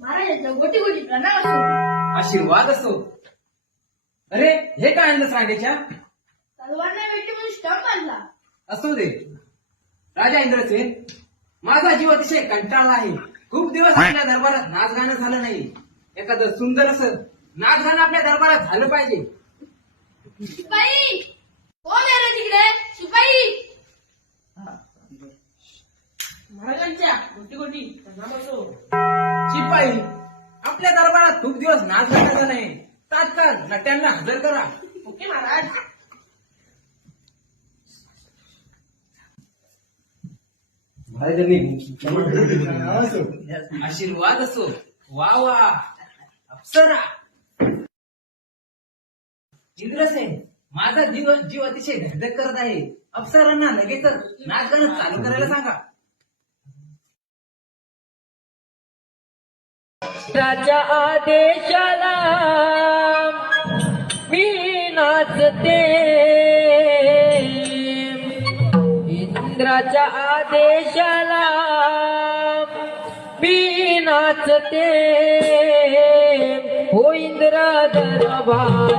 महाराजांचा गोटी गोटी प्रणाम असो. आशीर्वाद असो. अरे हे काय आणलं राजाच्या? तलवार भेटी म्हणून स्टंप आणला. असू दे. राजा इंद्रसेन, माझा जीव अतिशय कंटाळला आहे. खूप दिवस आपल्या दरबारात नाच गाणं झालं नाही. एखादं सुंदर असं नाच गाणं आपल्या दरबारात झालं पाहिजे. शिपाई कोण आहे रे तिकडे? शिपाई महाराजांच्या गोटी गोटी प्रणाम असो. शिपाई, आपल्या दरबारात खूप दिवस नाच गाणं झालं नाही. तात्काळ नट्यांना हजर करा. ओके महाराज. आशीर्वाद असो. वा वा अप्सरा. इंद्रसेन, माझा जीव अतिशय धडधड करत आहे. अप्सरांना लगेचच नाच गाणं चालू करायला सांगा. इंद्राच्या आदेशाला मी नाचते. इंद्राच्या आदेशाला मी नाचते. हो इंद्र दरबार